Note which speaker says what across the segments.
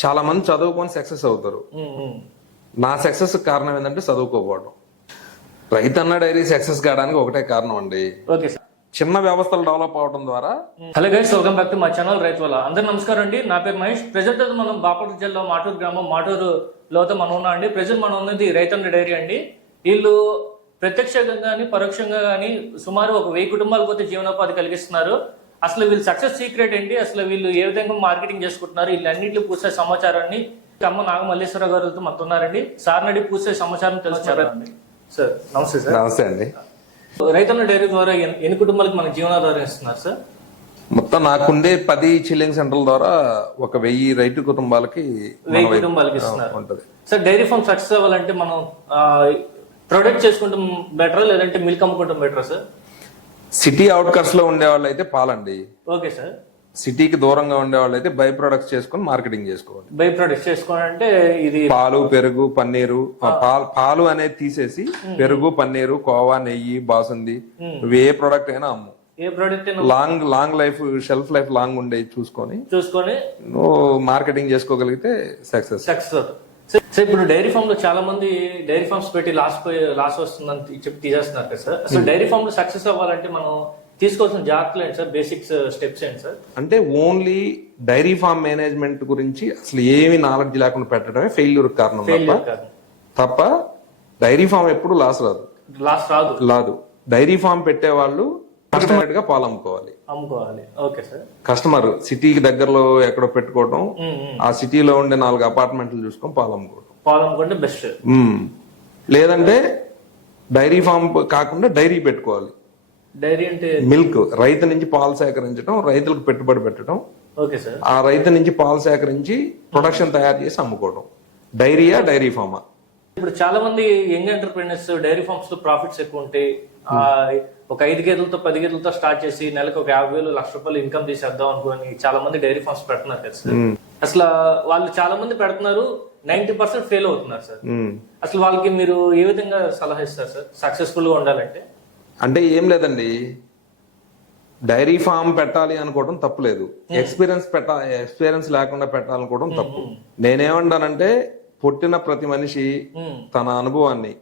Speaker 1: చాలా మంది చదువుకొని సక్సెస్ అవుతారు. నా సక్సెస్ కారణం ఏంటంటే చదువుకోకపోవడం. రైతన్న డైరీ సక్సెస్ కావడానికి ఒకటే కారణం అండి.
Speaker 2: Okay sir.
Speaker 1: చిన్న వ్యవస్థలు డెవలప్ అవడం ద్వారా
Speaker 2: hello guys welcome back to మా ఛానల్ రైతు వల్ల అందరూ నమస్కారం అండి. నా పేరు మహేష్. ప్రజెంట్ అయితే మనం బాపట్ల జిల్లా మాటూరు గ్రామం మాటూరు లోతో మనం ఉన్నాం అండి. ప్రజెంట్ మనం ఉన్నది రైతన్న డైరీ అండి. వీళ్ళు ప్రత్యక్షంగా కానీ పరోక్షంగా కానీ సుమారు ఒక వెయ్యి కుటుంబాలకు అయితే జీవనోపాధి కలిగిస్తున్నారు. అసలు వీళ్ళు సక్సెస్ సీక్రెట్ ఏంటి? అసలు వీళ్ళు ఏ విధంగా మార్కెటింగ్ చేసుకుంటున్నారు? వీళ్ళన్నింటిలో పూసే సమాచారాన్ని అమ్మ నాగ మల్లేశ్వర గారితో మనతో ఉన్నారండి. సార్ నడి పూసే సమాచారం తెలుసుకున్నారండి సార్ నమస్తే సార్.
Speaker 1: నమస్తే అండి.
Speaker 2: రైతన్న డైరీ ద్వారా ఎన్ని కుటుంబాలకు మన జీవనాధారం ఇస్తున్నారు సార్?
Speaker 1: మొత్తం నాకుండే పది చిల్లింగ్ సెంటర్ల ద్వారా ఒక వెయ్యి రైతు కుటుంబాలకి మన
Speaker 2: వెయ్యి కుటుంబాలకి ఇస్తున్నారు. సార్ డైరీ ఫార్మ్ సక్సెస్ అవ్వాలంటే మనం ప్రొడక్ట్ చేసుకుంటాం బెటరా లేదంటే మిల్క్ అమ్ముకుంటాం బెటరా సార్?
Speaker 1: సిటీ అవుట్కట్స్లో ఉండే వాళ్ళు అయితే పాలండి.
Speaker 2: Okay sir.
Speaker 1: సిటీకి దూరంగా ఉండే వాళ్ళు అయితే బై ప్రొడక్ట్స్ చేసుకొని మార్కెటింగ్ చేసుకోవాలి.
Speaker 2: బై ప్రొడక్ట్ చేసుకోవాలంటే ఇది
Speaker 1: పాలు పెరుగు పన్నీరు పాలు పాలు అనేది తీసేసి పెరుగు పన్నీరు కోవా నెయ్యి బాసుంది ఏ ప్రొడక్ట్ అయినా అమ్ము.
Speaker 2: ఏ product
Speaker 1: long long life shelf life long ఉండే చూసుకొని
Speaker 2: చూసుకొని
Speaker 1: నువ్వు మార్కెటింగ్ చేసుకోగలిగితే సక్సెస్
Speaker 2: సక్సెస్ సార్ ఇప్పుడు డైరీ ఫామ్లో చాలా మంది డైరీ ఫార్మ్స్ పెట్టి లాస్ లాస్ వస్తుందని చెప్పి తీసేస్తున్నారు కదా సార్. అసలు డైరీ ఫామ్లో సక్సెస్ అవ్వాలంటే మనం తీసుకోవాల్సిన జాగ్రత్తలు ఏంటి సార్? బేసిక్స్ స్టెప్స్ ఏంటి సార్?
Speaker 1: అంటే ఓన్లీ డైరీ ఫార్మ్ మేనేజ్మెంట్ గురించి అసలు ఏమి నాలెడ్జ్ లేకుండా పెట్టడమే ఫెయిల్యూర్ కారణం తప్ప డైరీ ఫామ్ ఎప్పుడు లాస్ రాదు.
Speaker 2: లాస్ రాదు.
Speaker 1: రాదు డైరీ ఫామ్ పెట్టే వాళ్ళు కస్టమర్గా పాలు అమ్ముకోవాలి.
Speaker 2: అమ్ముకోవాలి. Okay sir.
Speaker 1: కస్టమర్ సిటీకి దగ్గరలో ఎక్కడో
Speaker 2: ఉమ్.
Speaker 1: ఆ సిటీలో ఉండే నాలుగు అపార్ట్మెంట్లు చూసుకొని పాలు అమ్ముకోవడం
Speaker 2: పాలు అమ్ముకుంటే బెస్ట్.
Speaker 1: లేదంటే డైరీ ఫామ్ కాకుండా డైరీ పెట్టుకోవాలి.
Speaker 2: డైరీ అంటే
Speaker 1: మిల్క్ రైతు నుంచి పాలు సేకరించడం రైతులకు పెట్టుబడి పెట్టడం
Speaker 2: ఓకే సార్.
Speaker 1: ఆ రైతు నుంచి పాలు సేకరించి ప్రొడక్షన్ తయారు చేసి అమ్ముకోవడం డైరీయా డైరీ ఫామా?
Speaker 2: ఇప్పుడు చాలా మంది యంగ్ ఎంటర్ప్రీనర్స్ డైరీ ఫార్మ్స్లో ప్రాఫిట్స్ ఎక్కువ ఉంటాయి ఒక ఐదు గేదెలతో పది గేదెలతో స్టార్ట్ చేసి నెలకు ఒక యాభై వేలు లక్ష రూపాయలు ఇన్కమ్ తీసేద్దాం అనుకోని చాలా మంది డైరీ ఫార్మ్స్ పెడుతున్నారు కదా సార్. అసలు వాళ్ళు చాలా మంది పెడుతున్నారు నైన్టీ పర్సెంట్ ఫెయిల్ అవుతున్నారు సార్. అసలు వాళ్ళకి మీరు ఏ విధంగా సలహా ఇస్తారు సార్? సక్సెస్ఫుల్గా ఉండాలంటే?
Speaker 1: అంటే ఏం లేదండి. డైరీ ఫామ్ పెట్టాలి అనుకోవడం తప్పులేదు ఎక్స్పీరియన్స్ పెట్ట ఎక్స్పీరియన్స్ లేకుండా పెట్టాలనుకోవడం తప్పు. నేనేమంటానంటే పుట్టిన ప్రతి మనిషి తన అనుభవాన్ని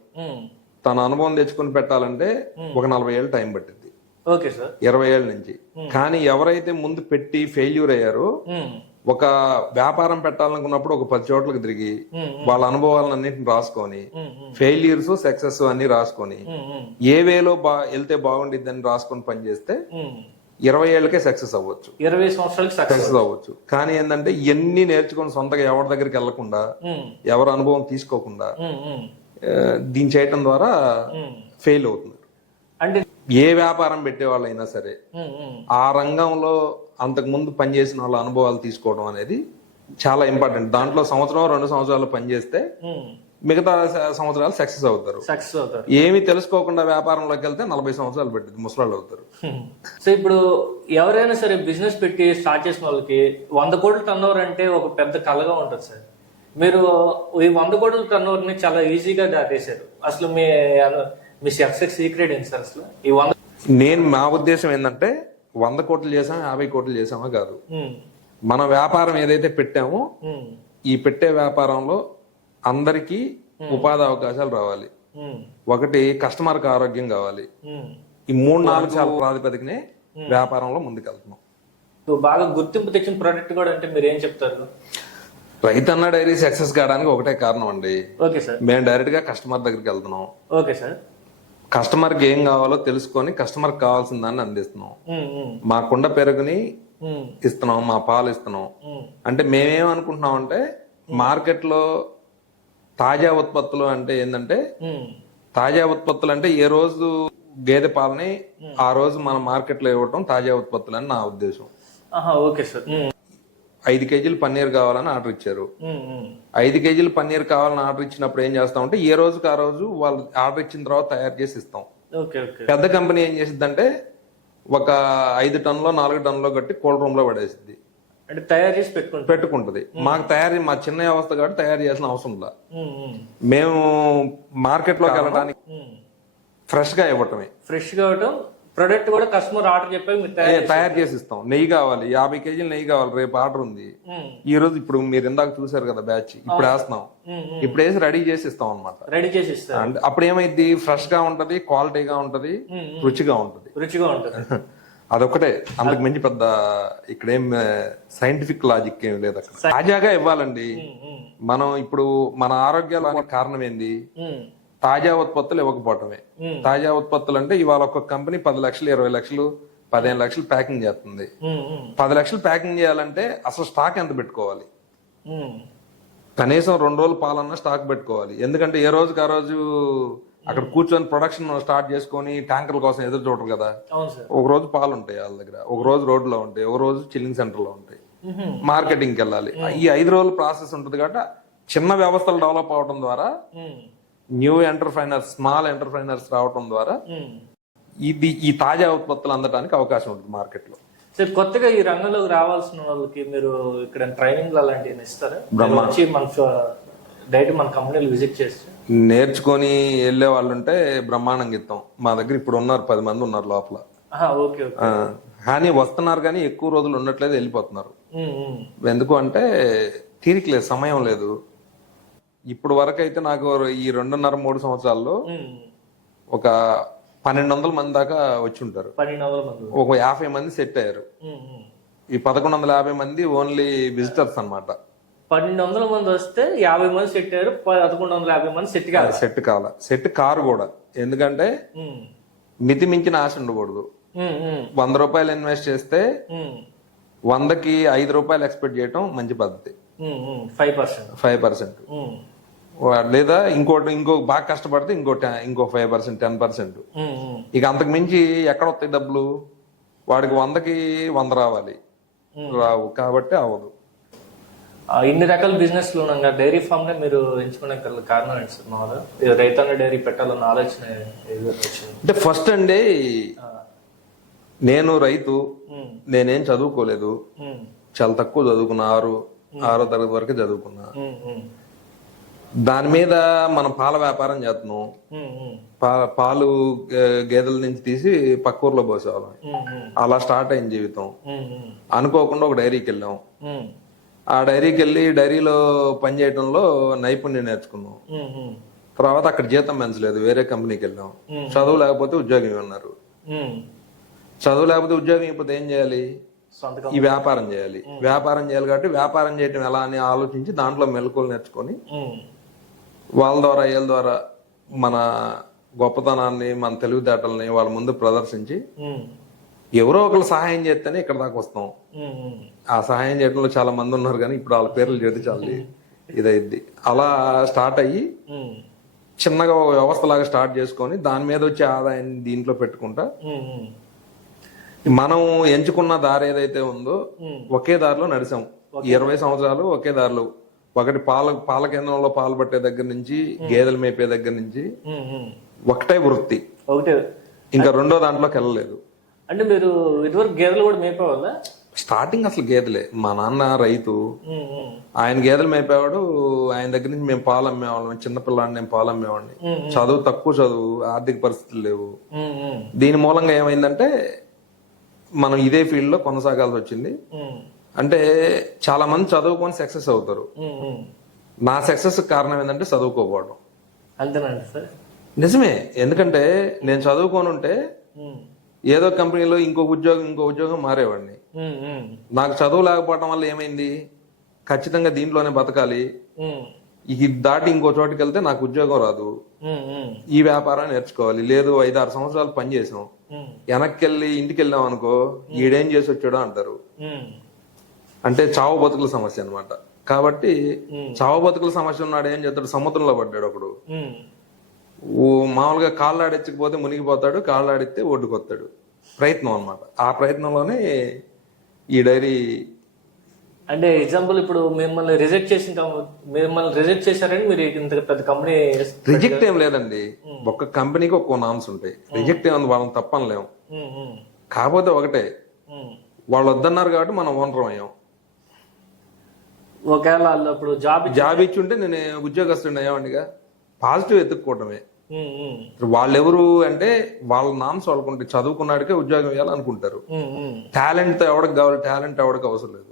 Speaker 1: తన అనుభవం తెచ్చుకుని పెట్టాలంటే ఒక నలభై ఏళ్ళు టైం పట్టింది
Speaker 2: ఓకే సార్.
Speaker 1: ఇరవై ఏళ్ళ నుంచి. కానీ ఎవరైతే ముందు పెట్టి ఫెయిల్యూర్ అయ్యారో ఒక వ్యాపారం పెట్టాలనుకున్నప్పుడు ఒక పది చోట్లకు తిరిగి వాళ్ళ అనుభవాలన్నింటిని రాసుకొని
Speaker 2: ఉమ్, ఉమ్,
Speaker 1: ఫెయిల్యూర్స్ సక్సెస్ అన్ని రాసుకొని ఏ వేలో బా వెళ్తే బాగుండిద్దని రాసుకొని పనిచేస్తే. ఇరవై ఏళ్ళకే సక్సెస్ అవ్వచ్చు.
Speaker 2: ఇరవై సంవత్సరాలకి సక్సెస్
Speaker 1: అవ్వచ్చు. కానీ ఏంటంటే ఇవన్నీ నేర్చుకొని సొంతగా ఎవరి దగ్గరికి వెళ్ళకుండా ఎవరి అనుభవం తీసుకోకుండా దీన్ని చేయటం ద్వారా ఫెయిల్ అవుతున్నారు.
Speaker 2: అంటే
Speaker 1: ఏ వ్యాపారం పెట్టే వాళ్ళైనా సరే ఆ రంగంలో అంతకు ముందు పనిచేసిన వాళ్ళ అనుభవాలు తీసుకోవడం అనేది చాలా ఇంపార్టెంట్. దాంట్లో సంవత్సరం రెండు సంవత్సరాలు పనిచేస్తే మిగతా సంవత్సరాలు సక్సెస్ అవుతారు.
Speaker 2: సక్సెస్ అవుతారు.
Speaker 1: ఏమి తెలుసుకోకుండా వ్యాపారంలోకి వెళ్తే నలభై సంవత్సరాలు పెట్టింది ముసలాళ్ళు అవుతారు.
Speaker 2: సో ఇప్పుడు ఎవరైనా సరే బిజినెస్ పెట్టి స్టార్ట్ చేసిన వాళ్ళకి వంద కోట్ల టర్న్ అంటే ఒక పెద్ద కళగా ఉంటుంది సార్. మీరు ఈ వంద కోట్ల టర్న్ని చాలా ఈజీగా దాటేశారు. అసలు మీ మీ సక్సెస్ సీక్రెట్ ఏంటి సార్ అసలు? ఈ వంద
Speaker 1: నేను మా ఉద్దేశం ఏంటంటే వంద కోట్లు చేసామా యాభై కోట్లు చేసామా కాదు. మన వ్యాపారం ఏదైతే పెట్టామో ఈ పెట్టే వ్యాపారంలో అందరికీ ఉపాధి అవకాశాలు రావాలి. ఒకటి కస్టమర్కి ఆరోగ్యం కావాలి. ఈ మూడు నాలుగు చాలా ప్రాతిపదికనే వ్యాపారంలో ముందుకెళ్తున్నాం.
Speaker 2: బాగా గుర్తింపు తెచ్చిన ప్రోడక్ట్ కూడా అంటే మీరు ఏం చెప్తారు?
Speaker 1: రైతన్న డైరీ సక్సెస్ కావడానికి ఒకటే కారణం అండి.
Speaker 2: Okay sir.
Speaker 1: మేము డైరెక్ట్గా కస్టమర్ దగ్గరికి వెళ్తున్నాం.
Speaker 2: Okay sir.
Speaker 1: కస్టమర్కి ఏం కావాలో తెలుసుకొని కస్టమర్కి కావాల్సిన దాన్ని అందిస్తున్నాం. మా కుండ పెరుగుని ఇస్తున్నాం మా పాలు ఇస్తున్నాం. అంటే మేమేమనుకుంటున్నాం అంటే మార్కెట్లో తాజా ఉత్పత్తులు అంటే ఏంటంటే తాజా ఉత్పత్తులు అంటే ఏ రోజు గేదె పాలని ఆ రోజు మన మార్కెట్లో ఇవ్వటం తాజా ఉత్పత్తులు అని నా ఉద్దేశం.
Speaker 2: Okay sir.
Speaker 1: ఐదు కేజీలు పన్నీర్ కావాలని ఆర్డర్ ఇచ్చారు. ఐదు కేజీలు పన్నీర్ కావాలని ఆర్డర్ ఇచ్చినప్పుడు ఏం చేస్తామంటే ఏ రోజుకి ఆ రోజు వాళ్ళు ఆర్డర్ ఇచ్చిన తర్వాత తయారు చేసి ఇస్తాం. పెద్ద కంపెనీ ఏం చేసిద్దంటే ఒక ఐదు టన్నులో నాలుగు టన్నులో కట్టి కోల్డ్ రూమ్లో పడేసిద్ది.
Speaker 2: అంటే తయారు చేసి పెట్టుకుంటారు.
Speaker 1: పెట్టుకుంటది. మాకు తయారీ మా చిన్న వ్యవస్థ కాబట్టి తయారు చేయాల్సిన అవసరం లేదు మేము మార్కెట్లోకి వెళ్ళడానికి. ఫ్రెష్గా ఇవ్వటమే.
Speaker 2: ఫ్రెష్గా అవటం ప్రొడక్ట్ కూడా కస్టమర్ ఆర్డర్ చెప్పి తయారు
Speaker 1: చేసి ఇస్తాం నెయ్యి కావాలి యాభై కేజీలు నెయ్యి కావాలి రేపు ఆర్డర్ ఉంది. ఈ రోజు ఇప్పుడు మీరు ఇందాక చూసారు కదా బ్యాచ్ ఇప్పుడు వేస్తున్నాం. ఇప్పుడు వేసి రెడీ చేసి ఇస్తాం అనమాట
Speaker 2: రెడీ చేసి ఇస్తారు
Speaker 1: అంటే అప్పుడు ఏమైంది ఫ్రెష్గా ఉంటది క్వాలిటీగా ఉంటది. రుచిగా ఉంటది.
Speaker 2: రుచిగా ఉంటుంది.
Speaker 1: అదొకటే అంతకు మించి పెద్ద ఇక్కడ ఏం సైంటిఫిక్ లాజిక్ ఏం లేదు అక్కడ. తాజాగా ఇవ్వాలండి. మనం ఇప్పుడు మన ఆరోగ్యాల కారణం ఏంది తాజా ఉత్పత్తులు ఇవ్వకపోవటమే. తాజా ఉత్పత్తులు అంటే ఇవాళ ఒక కంపెనీ పది లక్షలు ఇరవై లక్షలు పదిహేను లక్షలు ప్యాకింగ్ చేస్తుంది. పది లక్షలు ప్యాకింగ్ చేయాలంటే అసలు స్టాక్ ఎంత పెట్టుకోవాలి. కనీసం రెండు రోజులు పాలన్నా స్టాక్ పెట్టుకోవాలి. ఎందుకంటే ఏ రోజుకి ఆ రోజు అక్కడ కూర్చొని ప్రొడక్షన్ స్టార్ట్ చేసుకొని ట్యాంకర్ల కోసం ఎదురు చూడరు కదా? ఒక రోజు పాలు ఉంటాయి వాళ్ళ దగ్గర. ఒక రోజు రోడ్లో ఉంటాయి. ఒక రోజు చిల్లింగ్ సెంటర్లో ఉంటాయి. మార్కెటింగ్కి వెళ్ళాలి. ఈ ఐదు రోజుల ప్రాసెస్ ఉంటుంది కాబట్టి చిన్న వ్యవస్థలు డెవలప్ అవడం ద్వారా న్యూ ఎంటర్ప్రైనర్స్ స్మాల్ ఎంటర్ప్రైనర్స్ రావడం ద్వారా. ఇది ఈ తాజా ఉత్పత్తులు అందడానికి అవకాశం ఉంటుంది మార్కెట్లో
Speaker 2: సార్ కొత్తగా ఈ రంగంలోకి రావాల్సిన వాళ్ళకి మీరు ఇక్కడ ట్రైనింగ్ అలాంటివి ఇస్తారా?
Speaker 1: బ్రహ్మ.
Speaker 2: డైరెక్ట్ మన కంపెనీలు విజిట్ చేస్తే
Speaker 1: నేర్చుకొని వెళ్ళే వాళ్ళు ఉంటే బ్రహ్మాండంగా ఇస్తాం. మా దగ్గర ఇప్పుడు ఉన్నారు పది మంది ఉన్నారు లోపల.
Speaker 2: ఓకే
Speaker 1: కానీ వస్తున్నారు కానీ ఎక్కువ రోజులు ఉండట్లేదు వెళ్ళిపోతున్నారు. ఎందుకు అంటే తీరిక లేదు సమయం లేదు. ఇప్పుడు వరకు అయితే నాకు ఈ రెండున్నర మూడు సంవత్సరాల్లో. ఒక పన్నెండు వందల మంది దాకా వచ్చి ఉంటారు. ఒక యాభై మంది సెట్ అయ్యారు. ఈ పదకొండు వందల యాభై మంది ఓన్లీ విజిటర్స్ అన్నమాట.
Speaker 2: పన్నెండు వందల మంది వస్తే యాభై మంది సెట్ అయ్యారు పదకొండు వందల యాభై మంది సెట్ కాదు
Speaker 1: సెట్ కావాల. సెట్ కారు కూడా. ఎందుకంటే మితి మించిన ఆశ ఉండకూడదు. వంద రూపాయలు ఇన్వెస్ట్ చేస్తే వందకి ఐదు రూపాయలు ఎక్స్పెక్ట్ చేయటం మంచి పద్ధతి.
Speaker 2: Five percent.
Speaker 1: Five percent. లేదా ఇంకోటి ఇంకో బాగా కష్టపడితే ఇంకో టె- ఇంకో ఫైవ్ పర్సెంట్ టెన్ పర్సెంట్. ఇక అంతకు మించి ఎక్కడ వస్తాయి డబ్బులు? వాడికి వందకి వంద రావాలి. రావు. కాబట్టి అవ్వదు
Speaker 2: ఇన్ని రకాల బిజినెస్లు ఉన్నాగా డైరీ ఫామ్ నే మీరు ఎంచుకునే గల కారణం ఏంటి సార్ మామూలుగా ఇది రైతన్న డైరీ పెట్టాలన్న ఆలోచన
Speaker 1: అంటే ఫస్ట్ అండి నేను రైతు నేనేం చదువుకోలేదు. చాలా తక్కువ చదువుకున్నా ఆరు ఆరో తరగతి వరకే చదువుకున్నా. దాని మీద మనం పాల వ్యాపారం చేస్తున్నాం. పాలు గేదెల నుంచి తీసి పక్క ఊర్లో పోసేవాళ్ళం. అలా స్టార్ట్ అయింది జీవితం. అనుకోకుండా ఒక డైరీకి వెళ్ళాం. ఆ డైరీకి వెళ్ళి డైరీలో పనిచేయడంలో నైపుణ్యం నేర్చుకున్నాం. తర్వాత అక్కడ జీతం పెంచలేదు వేరే కంపెనీకి వెళ్ళాం. చదువు లేకపోతే ఉద్యోగం
Speaker 2: ఉమ్.
Speaker 1: చదువు లేకపోతే ఉద్యోగం ఇవ్వకపోతే ఏం చేయాలి? ఈ వ్యాపారం చేయాలి. వ్యాపారం చేయాలి కాబట్టి వ్యాపారం చేయటం ఎలా అని ఆలోచించి దాంట్లో మెలకువలు నేర్చుకొని వాళ్ళ ద్వారా వీళ్ళ ద్వారా మన గొప్పతనాన్ని మన తెలివితేటల్ని వాళ్ళ ముందు ప్రదర్శించి ఎవరో ఒకరు సహాయం చేస్తేనే ఇక్కడ దాకా వస్తాం. ఆ సహాయం చేయడంలో చాలా మంది ఉన్నారు కానీ ఇప్పుడు వాళ్ళ పేర్లు చెబితే చాలు ఇదైద్ది. అలా స్టార్ట్ అయ్యి చిన్నగా ఒక వ్యవస్థలాగా స్టార్ట్ చేసుకొని దాని మీద వచ్చే ఆదాయాన్ని దీంట్లో పెట్టుకుంటా మనం ఎంచుకున్న దారి ఏదైతే ఉందో. ఒకే దారిలో నడిచాం. ఇరవై సంవత్సరాలు ఒకే దారిలో. ఒకటి పాల పాల కేంద్రంలో పాలు పట్టే దగ్గర నుంచి గేదెలు మేపే దగ్గర నుంచి. ఒకటే వృత్తి.
Speaker 2: ఒకటే.
Speaker 1: ఇంకా రెండో దాంట్లోకి వెళ్ళలేదు.
Speaker 2: అంటే మీరు ఇదివరకు గేదెలు కూడా మేపేవాళ్ళ?
Speaker 1: స్టార్టింగ్ అసలు గేదెలే. మా నాన్న రైతు. ఆయన గేదెలు మేపేవాడు. ఆయన దగ్గర నుంచి మేము పాలు అమ్మేవాళ్ళం. చిన్నపిల్లాడిని నేను పాలు అమ్మేవాడిని. చదువు తక్కువ చదువు ఆర్థిక పరిస్థితులు లేవు. దీని మూలంగా ఏమైందంటే మనం ఇదే ఫీల్డ్లో కొనసాగాల్సి వచ్చింది. అంటే చాలా మంది చదువుకొని సక్సెస్ అవుతారు. నా సక్సెస్ కారణం ఏంటంటే చదువుకోకపోవడం.
Speaker 2: అంతేనండి సార్.
Speaker 1: నిజమే. ఎందుకంటే నేను చదువుకొని ఉంటే ఏదో కంపెనీలో ఇంకో ఉద్యోగం ఇంకో ఉద్యోగం మారేవాడిని. నాకు చదువు లేకపోవడం వల్ల ఏమైంది? ఖచ్చితంగా దీంట్లోనే బతకాలి. ఇది దాటి ఇంకో చోటుకి వెళ్తే నాకు ఉద్యోగం రాదు. ఈ వ్యాపారాన్ని నేర్చుకోవాలి. లేదు ఐదు ఆరు సంవత్సరాలు పని చేసాం.
Speaker 2: ఉమ్,
Speaker 1: వెనక్కి వెళ్ళి ఇంటికి వెళ్ళాం అనుకో ఈడేం చేసి వచ్చాడో అంటారు. అంటే చావు బతుకుల సమస్య అన్నమాట. కాబట్టి. చావు బతుకుల సమస్య ఉన్నాడు ఏం చేస్తాడు? సముద్రంలో పడ్డాడు ఒకడు. మామూలుగా కాళ్ళు ఆడించకపోతే మునిగిపోతాడు కాళ్ళు ఆడితే ఒడ్డుకొస్తాడు ప్రయత్నం అన్నమాట. ఆ ప్రయత్నంలోనే ఈ డైరీ
Speaker 2: అంటే ఎగ్జాంపుల్ ఇప్పుడు మిమ్మల్ని రిజెక్ట్ చేసిన మిమ్మల్ని రిజెక్ట్ చేశారని మీరు ఇంత పెద్ద కంపెనీ
Speaker 1: రిజెక్ట్ ఏం లేదండి. ఒక్క కంపెనీకి ఒక్కో నామ్స్ ఉంటాయి. రిజెక్ట్ ఏముంది వాళ్ళని తప్పనలేం
Speaker 2: ఉమ్, ఉమ్,
Speaker 1: కాకపోతే ఒకటే. వాళ్ళు వద్దన్నారు కాబట్టి మనం ఓనర్ అయ్యాం.
Speaker 2: ఒకవేళ వాళ్ళు ఇప్పుడు జాబ్ ఇచ్చి-
Speaker 1: జాబ్ ఇచ్చి ఉంటే నేను ఉద్యోగస్తుడిని అయ్యామండిగా పాజిటివ్ ఎత్తుక్కోవడమే వాళ్ళెవరు అంటే వాళ్ళ నామ్స్ వాళ్ళకుంటే చదువుకున్నాడికే ఉద్యోగం ఇవ్వాలనుకుంటారు.
Speaker 2: ఉమ్.
Speaker 1: టాలెంట్తో ఎవరికి కావాలి? టాలెంట్ ఎవరికి అవసరం లేదు.